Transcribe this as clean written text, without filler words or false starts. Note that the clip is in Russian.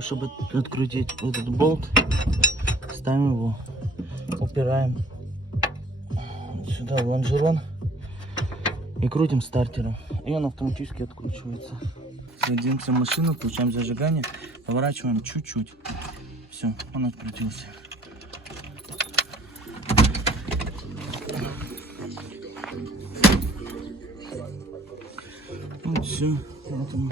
А чтобы открутить этот болт, ставим его, упираем сюда в лонжерон и крутим стартером. И он автоматически откручивается. Садимся в машину, включаем зажигание, поворачиваем чуть-чуть. Все, он открутился. Вот все. Вот он.